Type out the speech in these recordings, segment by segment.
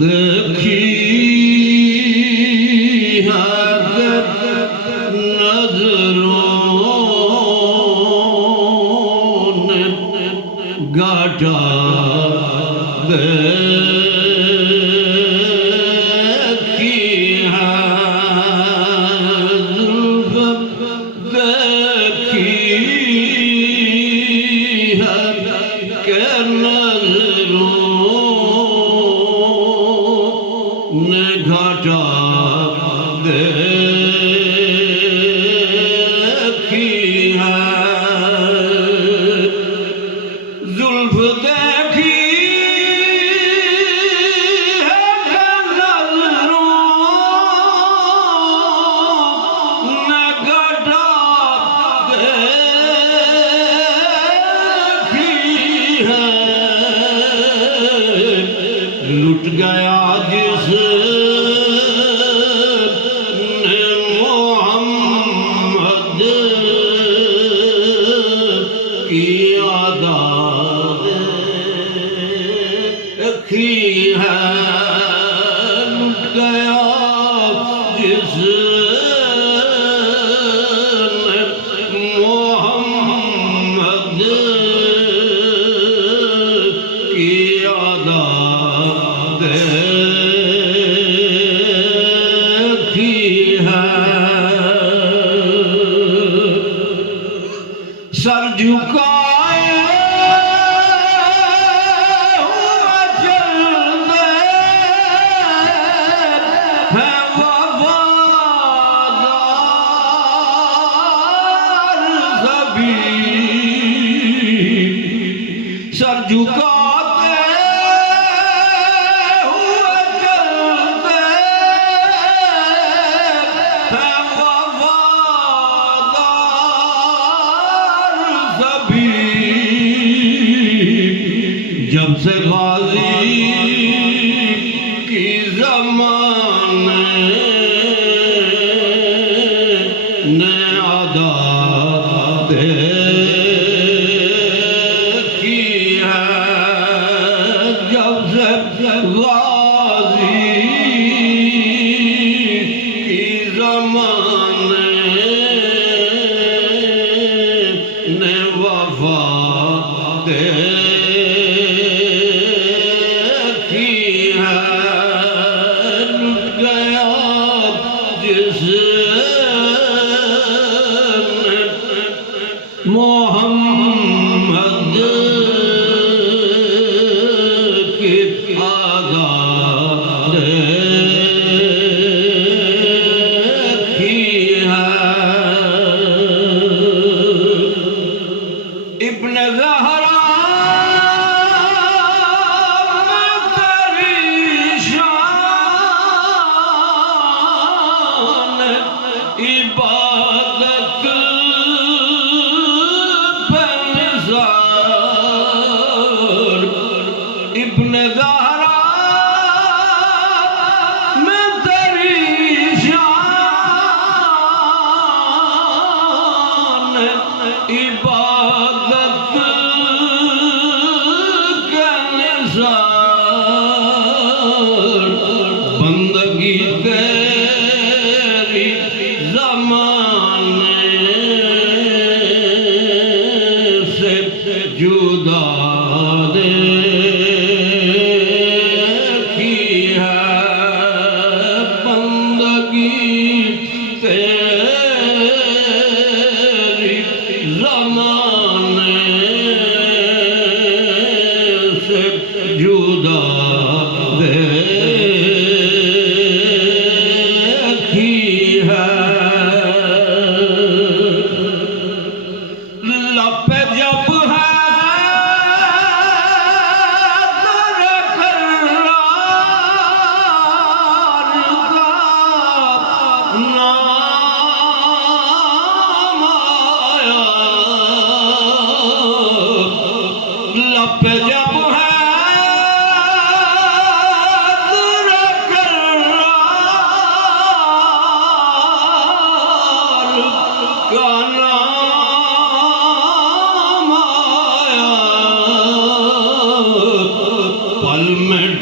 देखी नजरों ने गाटा देखी है जुल्फ़ देखी है के नजरों ने घाटा देखी है जुल्फ़ देखी है के नज़रों ने घाटा देखी है लुट गया जिसने मोहम्मद की आदत देखी है लुट गया जिसने मोहम्मद की आदत देखी है सर झुकाए हुआ चलते हैं वफादार सभी सर झुकाते हुए चलते हैं वफादार सभी जब से गाजी की ज़माने ने आदत देखी है जब से गाजी की ज़माने ने वफा देखी है लुट गया जिसने मोहम्मद की आदत देखी है इब्न ज़हरा में तेरी शान इबादत पे निसार इब्न ज़हरा में तेरी शान इबादत के निसार बंदगी तेरी ज़माने से जुदा देखी है बंदगी तेरी ज़माने से जुदा देखी है लपे जब है तेरे करार का नाम आया लपे जब है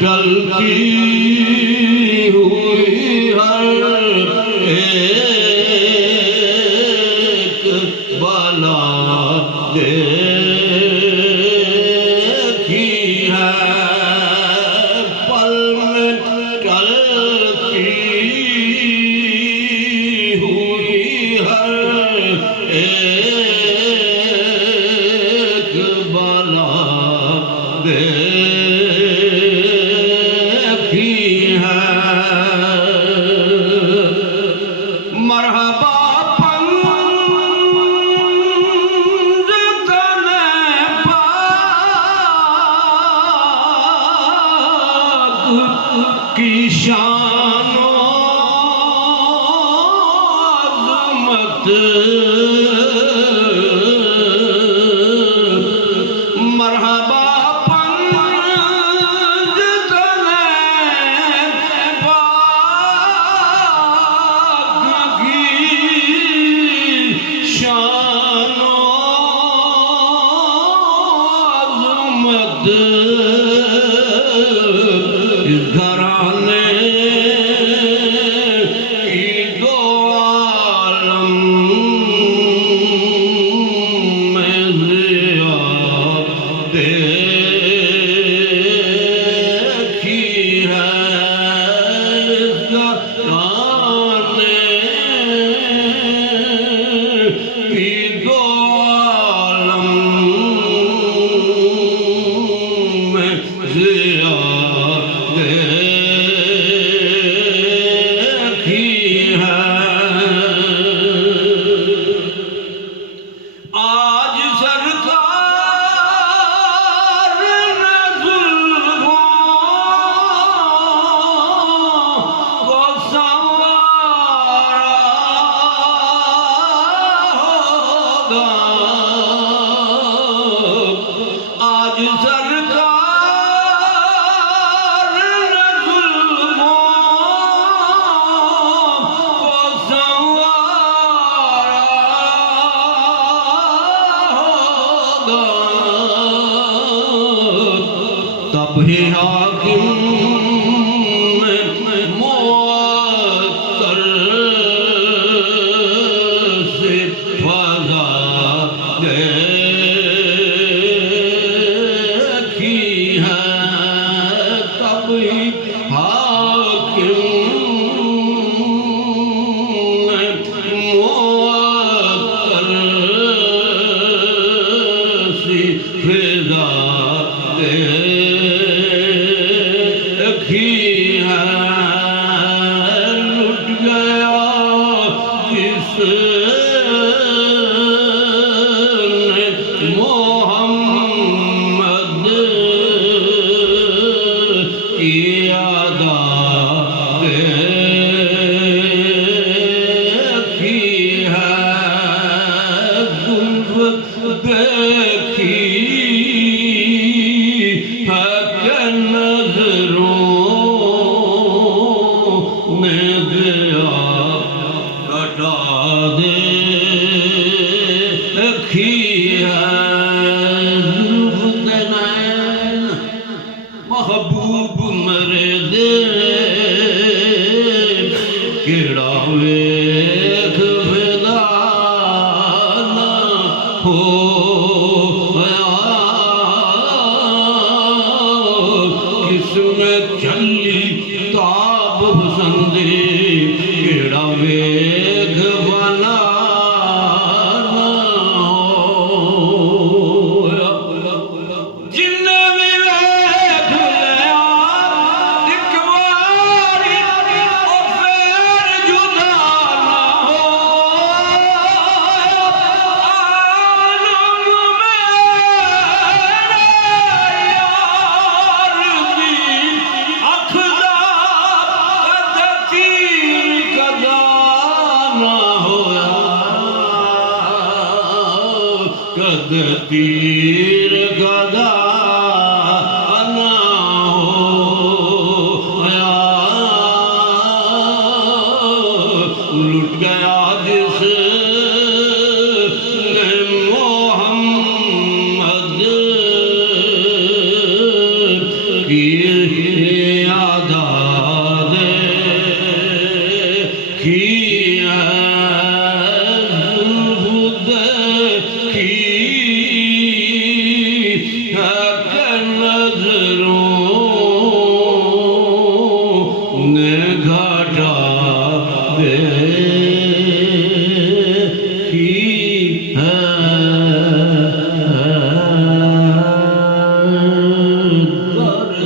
टलती हुई हर एक बला देखी है पल में टलती हुई हर एक बला देखी है मरहबा पंजतने पाक की शानो अज़मत मरहबा पंजतने पाक की शानो अज़मत इस घराने की दो आलम में ज़िया देखी है इस घराने की दो आलम में ज़िया देखी है आज सरकार ने जुल्मों को संवारा होगा आज सरकार ने जुल्मों को संवारा होगा तब ही हाकिम मुअत्तर से फजा देखी है तब ही हाकिम मुअत्तर से फजा देखी है लुट गया जिसने मोहम्मद की अदा देखी है जुल्फ़ देखी है कि नज़रों में गया कटा देखी है जुल्फ़ नैन महबूब मरे दे केड़ा वेख फिदा ना हो किस्मत चली ताब हुसंदे केड़ा वेख बना ना होया जिन्ने भी वेख लिया एक बारी ओ फिर जुदा ना हो कद तीर गदा ना होया लुट गया जिसने मोहम्मद की आधा